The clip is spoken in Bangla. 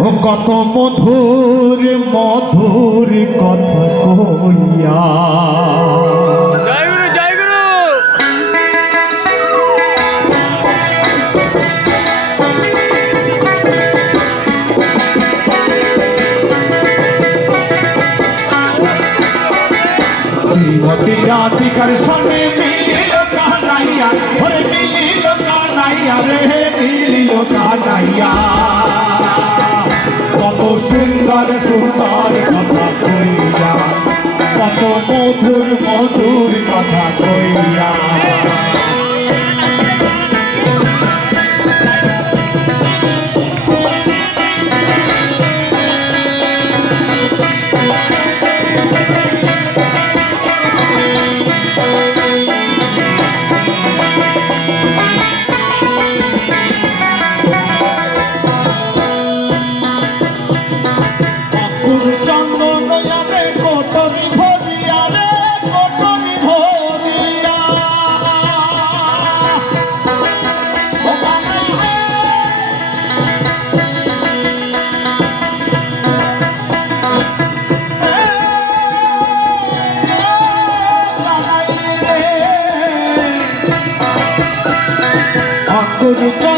ও কত মধুর মধুর কথা কইয়া জয় গুরু জয় রে মিলিল কাটাইয়া কত সুন্দর সুন্দর কথা কইয়া কত মধুর মধুর কথা কইয়া। Thank you.